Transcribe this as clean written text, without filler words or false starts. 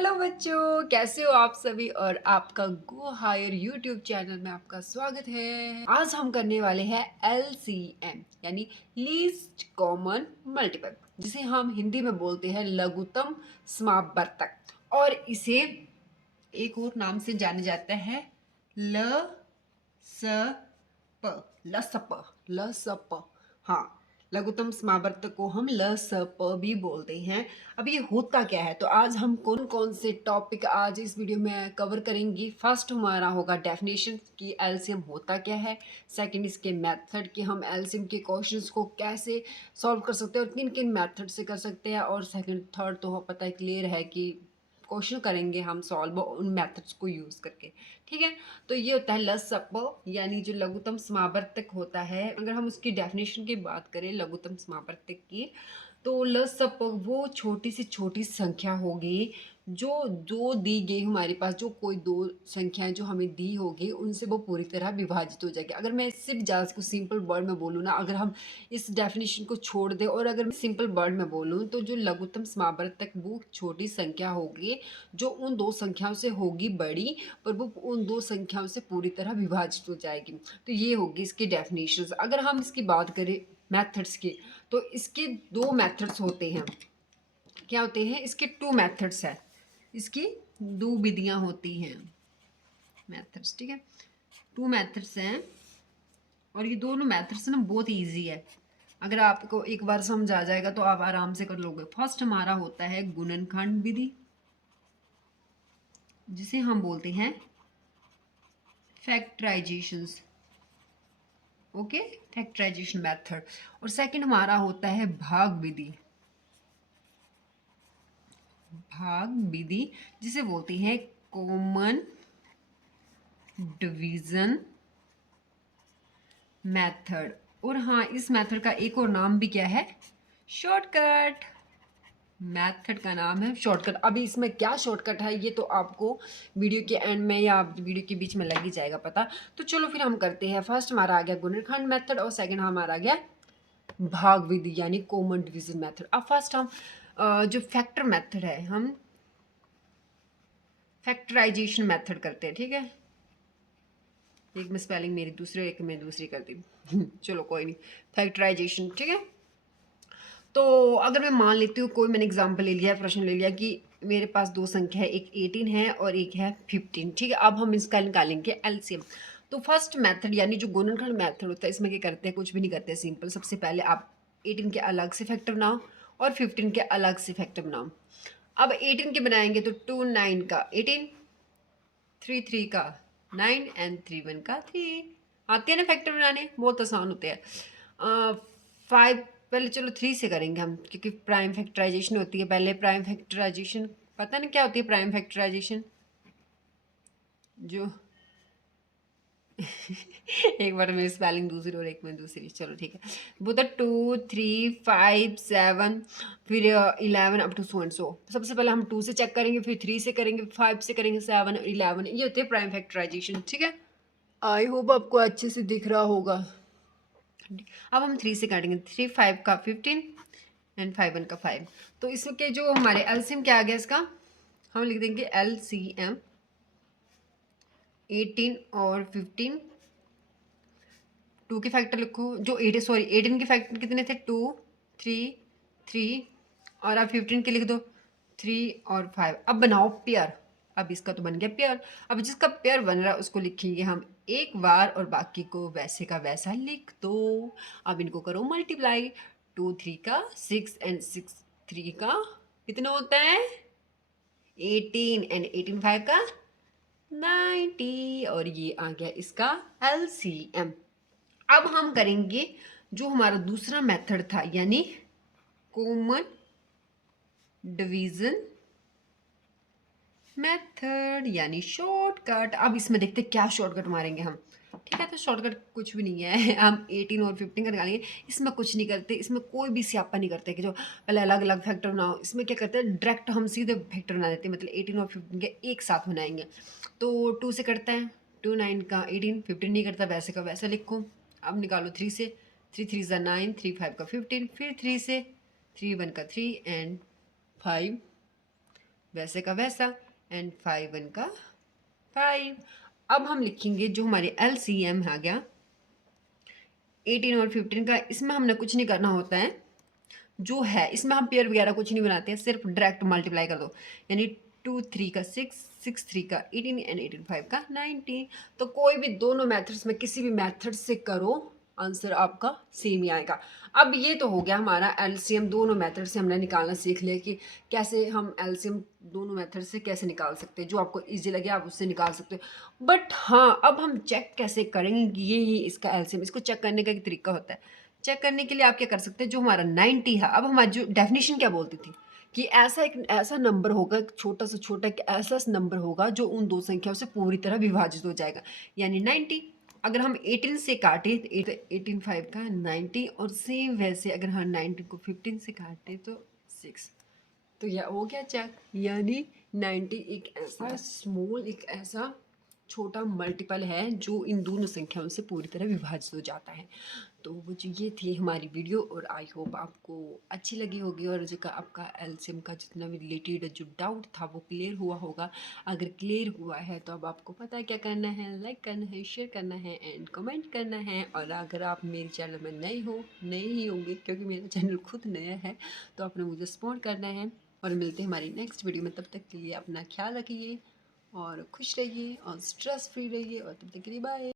Hello बच्चों, कैसे हो आप सभी। और आपका गो हायर यूट्यूब चैनल में आपका स्वागत है। आज हम करने वाले हैं LCM यानी लीस्ट कॉमन मल्टीपल, जिसे हम हिंदी में बोलते हैं लघुत्तम समावर्तक, और इसे एक और नाम से जाना जाता है ल स प लसप लसप। हाँ, लघुत्तम समावर्तक को हम ल स प भी बोलते हैं। अब ये होता क्या है, तो आज हम कौन कौन से टॉपिक आज इस वीडियो में कवर करेंगे। फर्स्ट हमारा होगा डेफिनेशन कि एलसीएम होता क्या है। सेकंड इसके मेथड कि हम एलसीएम के क्वेश्चंस को कैसे सॉल्व कर सकते हैं और किन किन मेथड से कर सकते हैं। और सेकंड थर्ड तो पता है, क्लियर है कि क्वेश्चन करेंगे हम सॉल्व उन मेथड्स को यूज़ करके। ठीक है, तो ये होता है लसप यानी जो लघुत्तम समावर्तक होता है। अगर हम उसकी डेफिनेशन की बात करें लघुत्तम समावर्तक की, तो लसप वो छोटी से छोटी संख्या होगी जो दो दी गई हमारे पास, जो कोई दो संख्याएं जो हमें दी होगी उनसे वो पूरी तरह विभाजित हो जाएगी। अगर मैं सिर्फ ज़्यादा को सिंपल वर्ड में बोलूँ ना, अगर हम इस डेफिनेशन को छोड़ दें और अगर मैं सिंपल वर्ड में बोलूँ, तो जो लघुत्तम समावर्तक वो छोटी संख्या होगी जो उन दो संख्याओं से होगी बड़ी, पर वो उन दो संख्याओं से पूरी तरह विभाजित हो जाएगी। तो ये होगी इसकी डेफिनेशंस। अगर हम इसकी बात करें मेथड्स की, तो इसके दो मेथड्स होते हैं। क्या होते हैं इसके? टू मेथड्स है, इसकी दो विधियां होती हैं, मेथड्स। ठीक है, टू मेथड्स हैं और ये दोनों मेथड्स ना बहुत इजी है। अगर आपको एक बार समझ आ जाएगा तो आप आराम से कर लोगे। फर्स्ट हमारा होता है गुणनखंड विधि, जिसे हम बोलते हैं फैक्टराइजेशंस। Okay, factorisation method. और सेकंड हमारा होता है भाग विधि, भाग विधि जिसे बोलते हैं कॉमन डिवीजन मेथड। और हाँ, इस मेथड का एक और नाम भी क्या है? शॉर्टकट। मेथड का नाम है शॉर्टकट। अभी इसमें क्या शॉर्टकट है ये तो आपको वीडियो के एंड में या वीडियो के बीच में लग ही जाएगा पता। तो चलो फिर हम करते हैं। फर्स्ट हमारा आ गया गुणनखंड मेथड और सेकंड हमारा आ गया भाग विधि यानी कॉमन डिवीजन मेथड। अब फर्स्ट हम जो फैक्टर मेथड है, हम फैक्टराइजेशन मेथड करते हैं। ठीक है, एक में स्पेलिंग मेरी दूसरी, एक में दूसरी करती हूँ चलो कोई नहीं, फैक्टराइजेशन। ठीक है, तो अगर मैं मान लेती हूँ, कोई मैंने एग्जांपल ले लिया, प्रश्न ले लिया कि मेरे पास दो संख्या है, एक 18 है और एक है 15। ठीक है, अब हम इसका निकालेंगे एलसीएम। तो फर्स्ट मेथड यानी जो गुणनखंड मेथड होता है, इसमें क्या करते हैं? कुछ भी नहीं करते, सिंपल। सबसे पहले आप 18 के अलग से फैक्टर बनाओ और 15 के अलग से फैक्टर बनाओ। अब 18 के बनाएंगे तो 2 9 का 18, 3 3 का 9 एंड 3 1 का 3। आते हैं ना फैक्टर बनाने, बहुत आसान होते हैं। 5 पहले चलो 3 से करेंगे हम, क्योंकि प्राइम फैक्टराइजेशन होती है पहले। प्राइम फैक्टराइजेशन पता नहीं क्या होती है प्राइम फैक्टराइजेशन जो एक बार में स्पेलिंग दूसरी और एक में दूसरी, चलो ठीक है। वो तो 2 3 5 7 फिर 11 up to so and so. सबसे पहले हम 2 से चेक करेंगे, फिर 3 से करेंगे, 5 से करेंगे, 7 11। ये होते हैं प्राइम फैक्टराइजेशन। ठीक है, आई होप आपको अच्छे से दिख रहा होगा। अब हम 3 से काटेंगे, 3 5 का 15 एंड 5 1 का 5। तो इसके जो हमारे एलसीएम क्या आ गया इसका, हम लिख देंगे एलसीएम 18 और 15। 2 के फैक्टर लिखो, जो 18 के फैक्टर कितने थे? 2 3 3, और अब 15 के लिख दो 3 और 5। अब बनाओ पेयर। अब इसका तो बन गया पेयर। अब जिसका पेयर बन रहा है उसको लिखेंगे हम एक बार और बाकी को वैसे का वैसा लिख दो। अब इनको करो मल्टीप्लाई। 2 3 का 6 एंड 6 3 का कितना होता है? 18 एंड 18 5 का 90। और ये आ गया इसका एलसीएम। अब हम करेंगे जो हमारा दूसरा मेथड था, यानी कॉमन डिवीजन मेथड यानी शॉर्टकट। अब इसमें देखते क्या शॉर्टकट मारेंगे हम। ठीक है, तो शॉर्टकट कुछ भी नहीं है हम 18 और 15 का निकालेंगे। इसमें कुछ नहीं करते, इसमें कोई भी स्यापा नहीं करते कि जो पहले अलग अलग फैक्टर बनाओ। इसमें क्या करते हैं, डायरेक्ट हम सीधे फैक्टर बना देते हैं, मतलब 18 और 15 के एक साथ बनाएंगे। तो 2 से करते हैं, 2 9 का 18, 15 नहीं करता, वैसे का वैसा लिखो। अब निकालो 3 से, 3 3 ज़ा 9, 3 5 का 15, फिर 3 से, 3 1 का 3 एंड 5 वैसे का वैसा, एंड 5 1 का 5। अब हम लिखेंगे जो हमारे LCM आ गया 18 और 15 का। इसमें हमने कुछ नहीं करना होता है, जो है इसमें हम पेयर वगैरह कुछ नहीं बनाते हैं, सिर्फ डायरेक्ट मल्टीप्लाई कर दो। यानी 2 3 का 6, 6 3 का 18 एंड 18 5 का 19। तो कोई भी दोनों मेथड्स में किसी भी मेथड से करो, आंसर आपका सेम ही आएगा। अब ये तो हो गया हमारा एलसीएम, दोनों मेथड से हमने निकालना सीख लिया कि कैसे हम एलसीएम दोनों मेथड से कैसे निकाल सकते हैं। जो आपको इजी लगे आप उससे निकाल सकते हो। बट हाँ, अब हम चेक कैसे करेंगे कि ये ही इसका एलसीएम। इसको चेक करने का एक तरीका होता है। चेक करने के लिए आप क्या कर सकते हैं, जो हमारा 90 है, अब हमारी जो डेफिनेशन क्या बोलती थी कि ऐसा नंबर होगा, एक छोटा से छोटा एक ऐसा नंबर होगा जो उन दो संख्याओं से पूरी तरह विभाजित हो जाएगा, यानी 90। अगर हम 18 से काटे तो 18 5 का 90, और सेम वैसे अगर हम 19 को 15 से काटे तो 6। तो यह हो गया चेक, यानी 90 एक ऐसा स्मॉल, एक ऐसा छोटा मल्टीपल है जो इन दोनों संख्याओं से पूरी तरह विभाजित हो जाता है। तो वो जो ये थी हमारी वीडियो, और आई होप आपको अच्छी लगी होगी, और जो आपका एलसीएम का जितना भी रिलेटेड जो डाउट था वो क्लियर हुआ होगा। अगर क्लियर हुआ है तो अब आपको पता है क्या करना है, लाइक करना है, शेयर करना है एंड कमेंट करना है। और अगर आप मेरे चैनल में नए ही होंगे, क्योंकि मेरा चैनल खुद नया है, तो आपने मुझे सपोर्ट करना है। और मिलते हैं हमारी नेक्स्ट वीडियो में, तब तक के लिए अपना ख्याल रखिए और खुश रहिए और स्ट्रेस फ्री रहिए, और तब तक के लिए बाय।